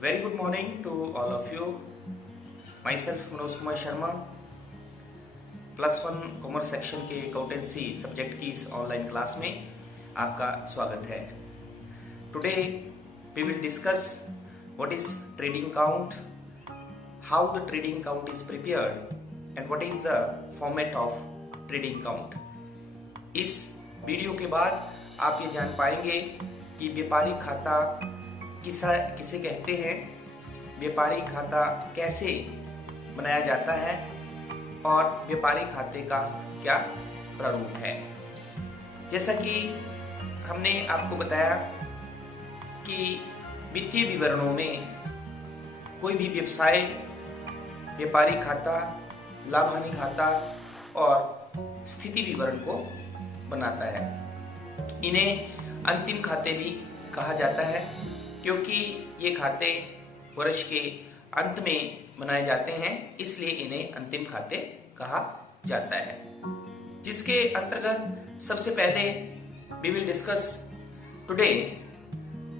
Very good morning to all of you. Myself Manoj Kumar Sharma, +1 commerce section के accountancy subject की इस online class में आपका स्वागत है. Today we will discuss what is trading count, how the trading count is prepared and what is the format of trading count. इस video के बाद आप ये जान पाएंगे कि व्यापारिक खाता किसे कहते हैं, व्यापारिक खाता कैसे बनाया जाता है और व्यापारिक खाते का क्या प्रारूप है. जैसा कि हमने आपको बताया कि वित्तीय विवरणों में कोई भी व्यवसाय व्यापारिक खाता, लाभ हानि खाता और स्थिति विवरण को बनाता है. इन्हें अंतिम खाते भी कहा जाता है क्योंकि ये खाते वर्ष के अंत में बनाए जाते हैं, इसलिए इन्हें अंतिम खाते कहा जाता है. जिसके अंतर्गत सबसे पहले we will discuss today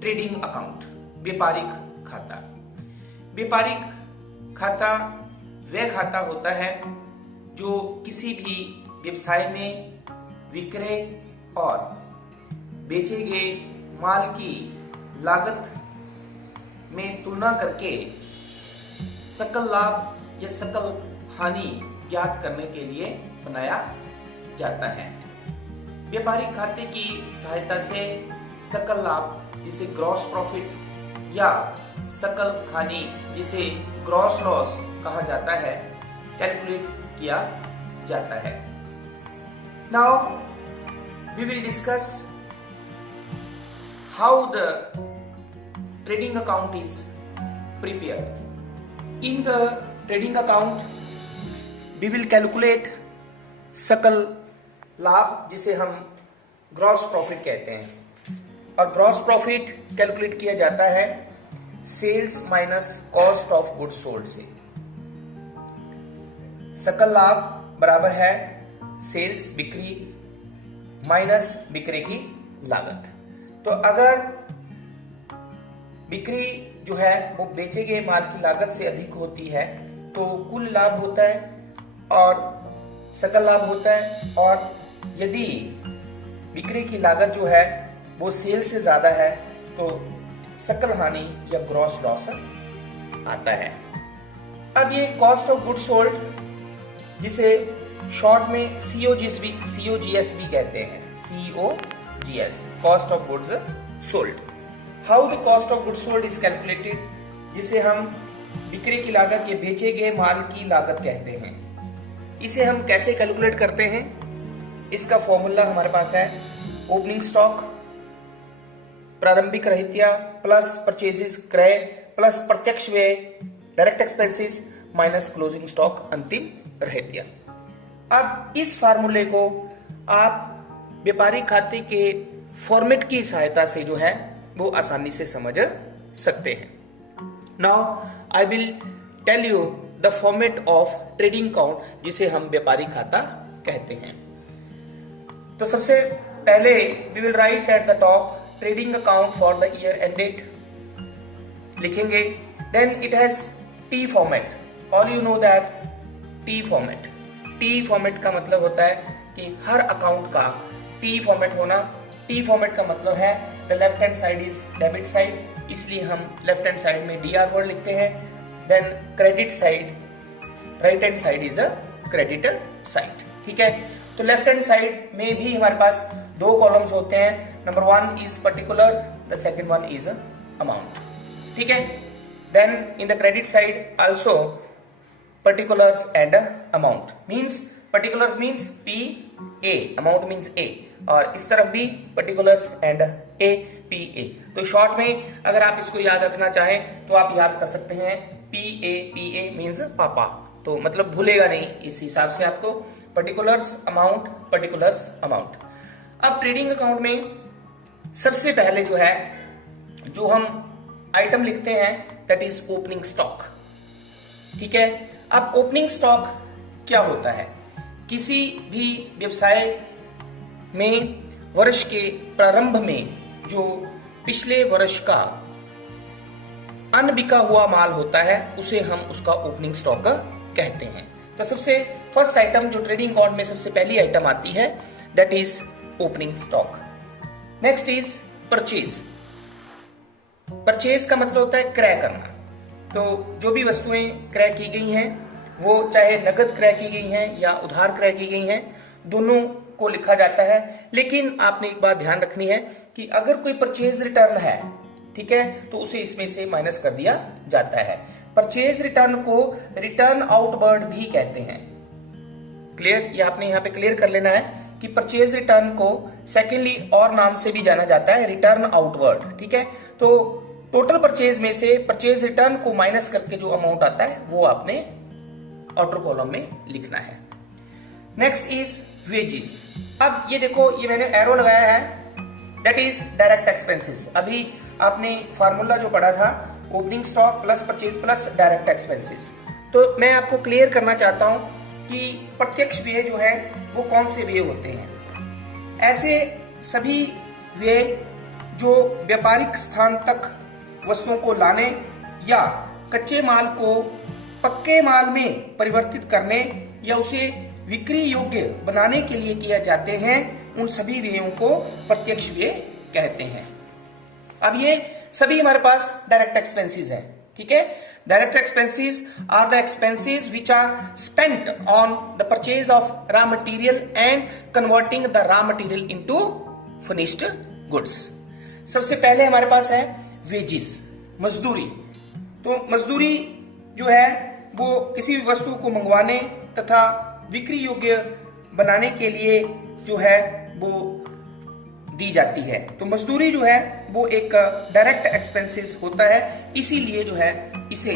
trading account, व्यापारिक खाता. व्यापारिक खाता वह खाता होता है जो किसी भी व्यवसाय में विक्रय और बेचे गए माल की लागत में तुलना करके सकल लाभ या सकल हानि ज्ञात करने के लिए बनाया जाता है. व्यापारिक खाते की सहायता से सकल लाभ जिसे ग्रॉस प्रॉफिट या सकल हानि जिसे ग्रॉस लॉस कहा जाता है कैलकुलेट किया जाता है. Now we will discuss how the trading account is prepared. In the trading account we will calculate सकल लाभ जिसे हम ग्रॉस प्रॉफिट कहते हैं, और ग्रॉस प्रॉफिट कैलकुलेट किया जाता है sales minus cost of goods sold से. सकल लाभ बराबर है सेल्स बिक्री माइनस बिक्री की लागत. तो अगर बिक्री जो है वो बेचे गए माल की लागत से अधिक होती है तो कुल लाभ होता है और सकल लाभ होता है, और यदि बिक्री की लागत जो है वो सेल से ज्यादा है तो सकल हानि या ग्रॉस लॉस आता है. अब ये कॉस्ट ऑफ गुड्स सोल्ड जिसे शॉर्ट में COGS भी कहते हैं, COGS, cost of goods sold. How the cost of goods sold is calculated, जिसे हम बिक्री की लागत या बेचे गए माल की लागत कहते हैं. इसे हम कैसे कैलकुलेट करते हैं, इसका फॉर्मूला हमारे पास है ओपनिंग स्टॉक प्रारंभिक रहतिया प्लस परचेजेस क्रय प्लस प्रत्यक्ष व्यय direct expenses minus closing stock अंतिम रहतिया. अब इस फार्मूले को आप व्यापारिक खाते के फॉर्मेट की सहायता से जो है वो आसानी से समझ सकते हैं. Now I will tell you the format of trading account जिसे हम व्यापारिक खाता कहते हैं. तो सबसे पहले we will write at the top trading account for the year ended लिखेंगे. Then it has T format. All you know that T format. T format का मतलब होता है कि हर अकाउंट का टी फॉर्मेट होना. टी फॉर्मेट का मतलब है the left hand side is debit side, इसलिए हम लेफ्ट हैंड साइड में DR वर्ड लिखते हैं. Then credit side, right hand side is a credit side. ठीक है, तो लेफ्ट हैंड साइड में भी हमारे पास दो कॉलम्स होते हैं. Number 1 is particular, the second one is amount. ठीक है, then in the credit side also particulars and amount means particulars means PA, amount means A, और इस तरफ भी particulars and A, PA. तो शॉर्ट में अगर आप इसको याद रखना चाहें तो आप याद कर सकते हैं PA means पापा, तो मतलब भूलेगा नहीं. इस हिसाब से आपको particulars amount. अब ट्रेडिंग अकाउंट में सबसे पहले जो है जो हम आइटम लिखते हैं दैट इज ओपनिंग स्टॉक. ठीक है, अब ओपनिंग स्टॉक क्या होता है? किसी भी व्यवसाय में वर्ष के प्रारंभ में जो पिछले वर्ष का अनबिका हुआ माल होता है उसे हम उसका ओपनिंग स्टॉक कहते हैं। तो सबसे फर्स्ट आइटम जो ट्रेडिंग अकाउंट में सबसे पहली आइटम आती है that is opening stock. Next is purchase. Purchase का मतलब होता है क्रय करना। तो जो भी वस्तुएं क्रय की गई हैं वो चाहे नगद क्रय की गई हैं या उधार क्रय की गई हैं, दोनों को लिखा जाता है। लेकिन आपने एक बात ध्यान रखनी है कि अगर कोई परचेज रिटर्न है, ठीक है, तो उसे इसमें से माइनस कर दिया जाता है। परचेज रिटर्न को रिटर्न आउटवर्ड भी कहते हैं। क्लियर? ये आपने यहाँ पे क्लियर कर लेना है कि परचेज रिटर्न को सेकेंडली और नाम से भी जाना जाता है, रिटर्न आउटवर्ड। ठीक है, तो टोटल परचेज में से परचेज रिटर्न को माइनस करके जो अमाउंट आता है वो आपने आउटर कॉलम में लिखना है। Next is wages. अब ये देखो, ये मैंने एरो लगाया है, दैट इज डायरेक्ट एक्सपेंसेस। अभी आपने फार्मूला जो पढ़ा था, opening stock plus purchase plus direct expenses. तो मैं आपको क्लियर करना चाहता हूं कि प्रत्यक्ष व्यय जो है वो कौन से व्यय होते हैं। ऐसे सभी व्यय जो व्यापारिक स्थान तक वस्तुओं को लाने या कच्चे माल को पक्के माल में परिवर्तित करने या उसे बिक्री योग्य बनाने के लिए किए जाते हैं, उन सभी व्ययों को प्रत्यक्ष व्यय कहते हैं। अब ये सभी हमारे पास डायरेक्ट एक्सपेंसेस हैं। ठीक है, direct expenses are the expenses which are spent on the purchase of raw material and converting the raw material into finished goods. सबसे पहले हमारे पास है वेजेस, मजदूरी। तो मजदूरी जो है वो किसी भी वस्तु को मंगवाने तथा बिक्री योग्य बनाने के लिए जो है वो दी जाती है। तो मजदूरी जो है वो एक डायरेक्ट एक्सपेंसेस होता है, इसीलिए जो है इसे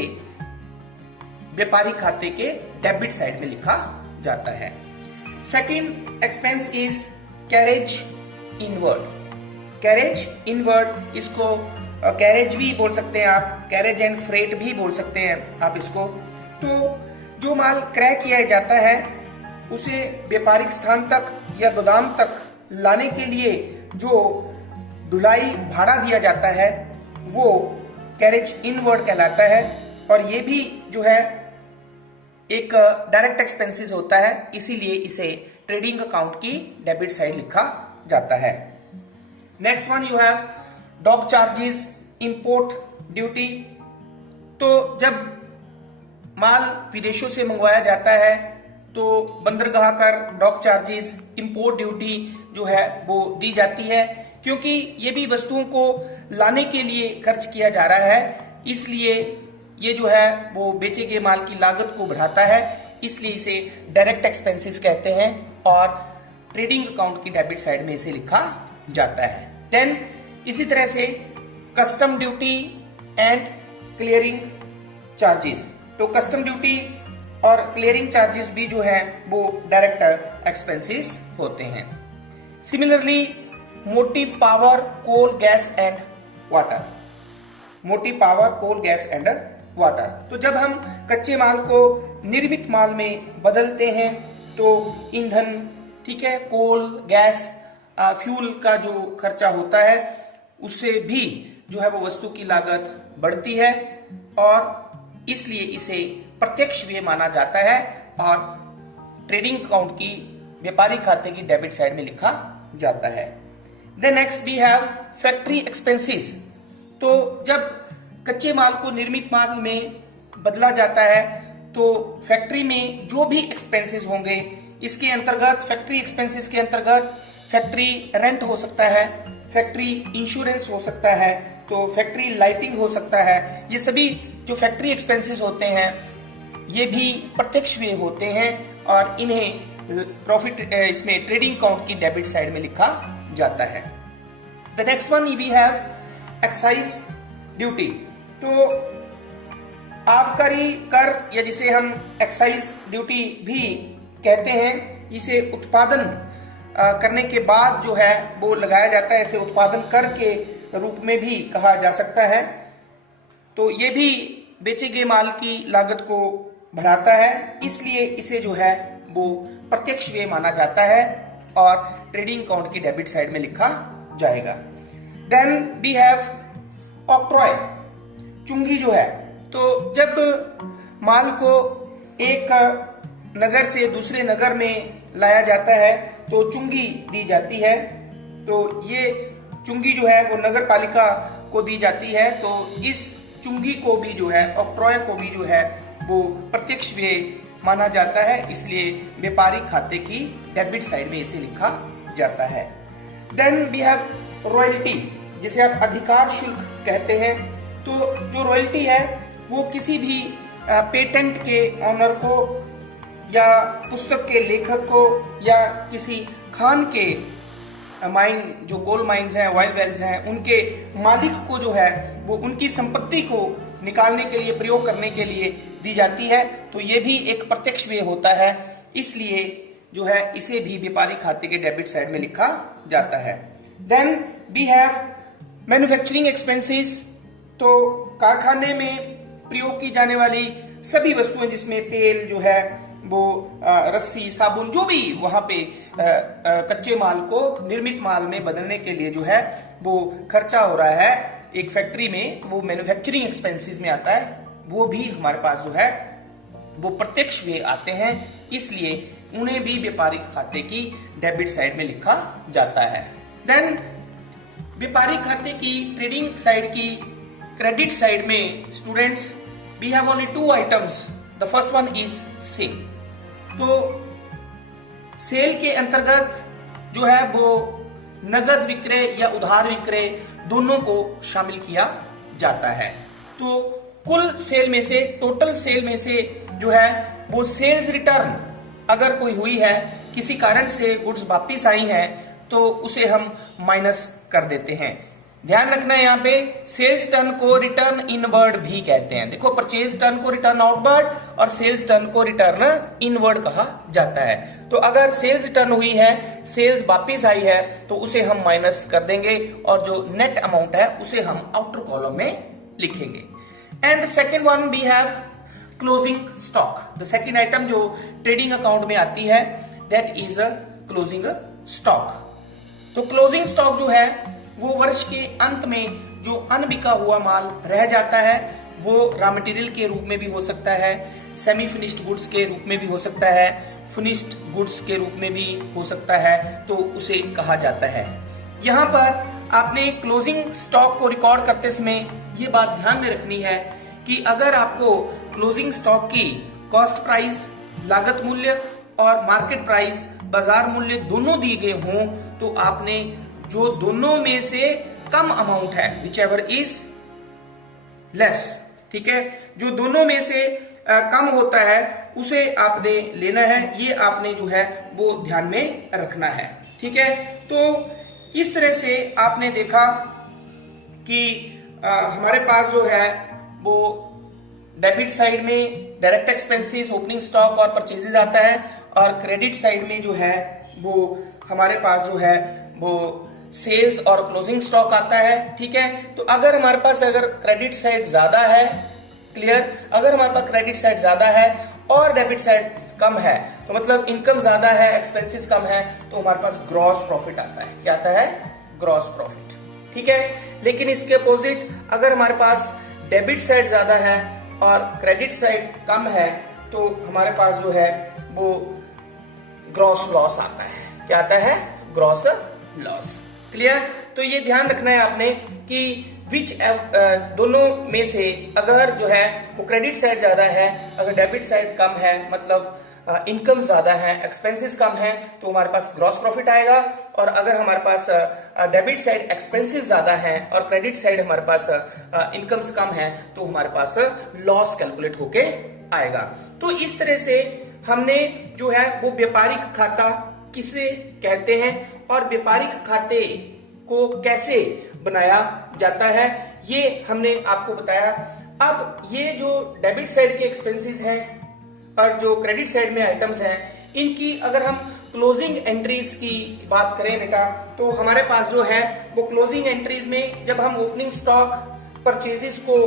व्यापारिक खाते के डेबिट साइड में लिखा जाता है। Second expense is carriage inward. Carriage inward, इसको कैरेज भी बोल सकते हैं आप, कैरेज एंड फ्रेट भी बोल सकते हैं आप इसको। तो जो माल क्रय किया जाता है उसे व्यापारिक स्थान तक या गोदाम तक लाने के लिए जो ढुलाई भाड़ा दिया जाता है वो कैरेज इनवर्ड कहलाता है, और ये भी जो है एक डायरेक्ट एक्सपेंसेस होता है, इसीलिए इसे ट्रेडिंग अकाउंट की डेबिट साइड लिखा जाता है। Next one you have dock charges, import duty. तो जब माल विदेशों से मंगवाया जाता है तो बंदरगाह कर, डॉक चार्जेस, इंपोर्ट ड्यूटी जो है वो दी जाती है, क्योंकि ये भी वस्तुओं को लाने के लिए खर्च किया जा रहा है, इसलिए ये जो है वो बेचे गए माल की लागत को बढ़ाता है, इसलिए इसे डायरेक्ट एक्सपेंसेस कहते हैं और ट्रेडिंग अकाउंट की डेबिट साइड में इसे लिखा जाता है। देन इसी तरह से custom duty and clearing charges. तो कस्टम ड्यूटी और क्लियरिंग चार्जेस भी जो है वो डायरेक्ट एक्सपेंसेस होते हैं। Similarly motive power, coal, gas and water. Motive power, coal, gas and water. तो जब हम कच्चे माल को निर्मित माल में बदलते हैं तो ईंधन, ठीक है, कोल, गैस, फ्यूल का जो खर्चा होता है उससे भी जो है वो वस्तु की लागत बढ़ती है, और इसलिए इसे प्रत्यक्ष व्यय माना जाता है और ट्रेडिंग अकाउंट की व्यापारिक खाते की डेबिट साइड में लिखा जाता है। Then next we have factory expenses. तो जब कच्चे माल को निर्मित माल में बदला जाता है तो फैक्ट्री में जो भी एक्सपेंसेस होंगे, इसके अंतर्गत फैक्ट्री एक्सपेंसेस के अंतर्गत फैक्ट्री रेंट हो सकता है, फैक्ट्री इंश्योरेंस हो सकता है, तो फैक्ट्री लाइटिंग हो सकता है। ये सभी जो फैक्ट्री एक्सपेंसेस होते हैं ये भी प्रत्यक्ष व्यय होते हैं और इन्हें प्रॉफिट इसमें ट्रेडिंग अकाउंट की डेबिट साइड में लिखा जाता है। The next one we have excise duty. तो आबकारी कर या जिसे हम एक्साइज ड्यूटी भी कहते हैं, इसे उत्पादन करने के बाद जो है वो लगाया जाता है, इसे उत्पादन कर के रूप में भी कहा जा सकता है। तो ये भी बेचे गए माल की लागत को बढ़ाता है, इसलिए इसे जो है वो प्रत्यक्ष व्यय माना जाता है और ट्रेडिंग अकाउंट की डेबिट साइड में लिखा जाएगा। Then we have octroi. चुंगी जो है, तो जब माल को एक नगर से दूसरे नगर में लाया जाता है तो चुंगी दी जाती है। तो ये चुंगी जो है वो नगर पालिका को दी जाती है। तो इस चुंगी को भी जो है, ऑक्ट्रॉय को भी जो है वो प्रत्यक्ष व्यय माना जाता है, इसलिए व्यापारिक खाते की डेबिट साइड में इसे लिखा जाता है। देन वी हैव रॉयल्टी, जिसे आप अधिकार शुल्क कहते हैं। तो जो रॉयल्टी है वो किसी भी पेटेंट के ऑनर को या पुस्तक के लेखक को या किसी खान के माइन, जो गोल्ड माइंस हैं, ऑयल वेल्स हैं, उनके मालिक को जो है वो उनकी संपत्ति को निकालने के लिए, प्रयोग करने के लिए दी जाती है। तो ये भी एक प्रत्यक्ष व्यय होता है, इसलिए जो है इसे भी व्यापारिक खाते के डेबिट साइड में लिखा जाता है। Then we have manufacturing expenses. तो कारखाने में प्रयोग की जाने वाली सभी वस्तुएं, जिसमें तेल जो है वो रस्सी, साबुन, जो भी वहां पे कच्चे माल को निर्मित माल में बदलने के लिए जो है वो खर्चा हो रहा है एक फैक्ट्री में, वो मैन्युफैक्चरिंग एक्सपेंसेस में आता है। वो भी हमारे पास जो है वो प्रत्यक्ष व्यय आते हैं, इसलिए उन्हें भी व्यापारिक खाते की डेबिट साइड में लिखा जाता है। देन व्यापारिक खाते की ट्रेडिंग साइड की क्रेडिट साइड में students we have only two items. The first one is sale. तो सेल के अंतर्गत जो है वो नगद विक्रय या उधार विक्रय दोनों को शामिल किया जाता है। तो कुल सेल में से, टोटल सेल में से जो है वो सेल्स रिटर्न अगर कोई हुई है, किसी कारण से गुड्स वापिस आई हैं, तो उसे हम माइनस कर देते हैं। ध्यान रखना है यहाँ पे, सेल्स टर्न को रिटर्न इनवर्ड भी कहते हैं। देखो, परचेज टर्न को रिटर्न आउटवर्ड और सेल्स टर्न को रिटर्न इनवर्ड कहा जाता है। तो अगर सेल्स टर्न हुई है, सेल्स वापिस आई है, तो उसे हम माइनस कर देंगे और जो नेट अमाउंट है उसे हम आउटर कॉलम में लिखेंगे। And the second one we have closing stock. The second item जो ट्रेडिंग अकाउंट में आती है that is a closing stock. तो क्लोजिंग स्टॉक जो है वो वर्ष के अंत में जो अनबिका हुआ माल रह जाता है वो रॉ मटेरियल के रूप में भी हो सकता है, सेमी फिनिश्ड गुड्स के रूप में भी हो सकता है, फिनिश्ड गुड्स के रूप में भी हो सकता है, तो उसे कहा जाता है। यहाँ पर आपने क्लोजिंग स्टॉक को रिकॉर्ड करते समय ये बात ध्यान में रखनी है कि अगर आपको क्लोजिंग स्टॉक की कॉस्ट प्राइस, लागत मूल्य और मार्केट प्राइस, बाजार मूल्य दोनों दिए गए हों, तो आपने जो दोनों में से कम अमाउंट है, विच एवर इज लेस, ठीक है, जो दोनों में से कम होता है उसे आपने लेना है। ये आपने जो है वो ध्यान में रखना है, ठीक है। तो इस तरह से आपने देखा कि हमारे पास जो है वो डेबिट साइड में डायरेक्ट एक्सपेंसेस, ओपनिंग स्टॉक और परचेजेस आता है, और क्रेडिट साइड में जो है वो हमारे पास जो है वो सेल्स और क्लोजिंग स्टॉक आता है, ठीक है। तो अगर हमारे पास अगर क्रेडिट साइड ज्यादा है, क्लियर, अगर हमारे पास क्रेडिट साइड ज्यादा है और डेबिट साइड कम है, तो मतलब इनकम ज्यादा है, एक्सपेंसेस कम है, तो हमारे पास ग्रॉस प्रॉफिट आता है। क्या आता है? ग्रॉस प्रॉफिट, ठीक है। लेकिन इसके अपोजिट अगर हमारे पास डेबिट साइड ज्यादा है और क्रेडिट साइड कम है, तो हमारे पास जो है वो ग्रॉस लॉस आता है। क्या आता है? Gross loss, clear. तो ये ध्यान रखना है आपने कि विच दोनों में से अगर जो है वो क्रेडिट साइड ज्यादा है, अगर डेबिट साइड कम है, मतलब इनकम ज्यादा है, एक्सपेंसेस कम है, तो हमारे पास ग्रॉस प्रॉफिट आएगा। और अगर हमारे पास डेबिट साइड एक्सपेंसेस ज्यादा है और क्रेडिट साइड हमारे पास इनकम्स कम है, तो हमारे पास लॉस कैलकुलेट होके आएगा। तो इस तरह से हमने जो है वो व्यापारिक खाता किसे कहते हैं और व्यापारिक खाते को कैसे बनाया जाता है, ये हमने आपको बताया। अब ये जो डेबिट साइड के एक्सपेंसेस हैं और जो क्रेडिट साइड में आइटम्स हैं, इनकी अगर हम क्लोजिंग एंट्रीज की बात करें बेटा, तो हमारे पास जो है वो क्लोजिंग एंट्रीज में जब हम ओपनिंग स्टॉक परचेजेस को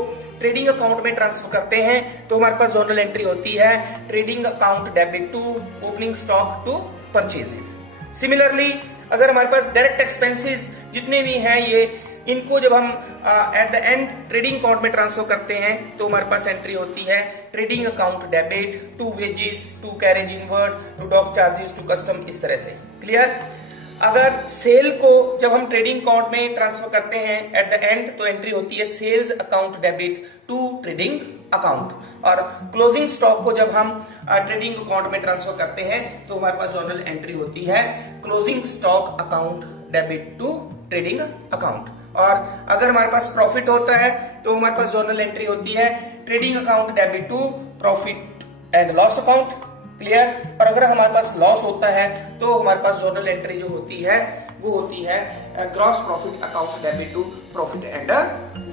ट्रेडिंग अकाउंट में ट्रांसफर करते हैं, तो हमारे पास जोनल एंट्री होती है trading account debit to opening stock to purchases. Similarly अगर हमारे पास डायरेक्ट एक्सपेंसेस जितने भी हैं ये इनको जब हम at the end trading account में ट्रांसफर करते हैं तो हमारे पास एंट्री होती है trading account debit to wages to carriage inward to dock charges to custom, इस तरह से। क्लियर? अगर सेल को जब हम ट्रेडिंग अकाउंट में ट्रांसफर करते हैं एट द एंड तो एंट्री होती है sales account debit to trading account, और क्लोजिंग स्टॉक को जब हम ट्रेडिंग अकाउंट में ट्रांसफर करते हैं तो हमारे पास जर्नल एंट्री होती है closing stock account debit to trading account. और अगर हमारे पास प्रॉफिट होता है तो हमारे पास जर्नल एंट्री होती है trading account debit to profit and loss account. Clear? और अगर हमारे पास लॉस होता है तो हमारे पास जर्नल एंट्री जो होती है वो होती है gross profit account debit to profit and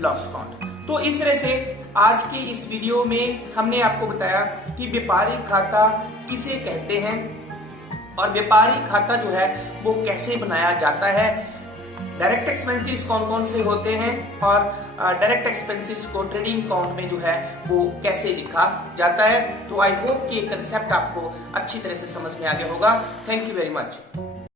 loss account. तो इस तरह से आज की इस वीडियो में हमने आपको बताया कि व्यापारिक खाता किसे कहते हैं और व्यापारिक खाता जो है वो कैसे बनाया जाता है, डायरेक्ट एक्सपेंसेस कौन कौन से होते हैं और डायरेक्ट एक्सपेंसेस को ट्रेडिंग अकाउंट में जो है वो कैसे लिखा जाता है। तो आई होप कि ये कंसेप्ट आपको अच्छी तरह से समझ में आ गया होगा। Thank you very much.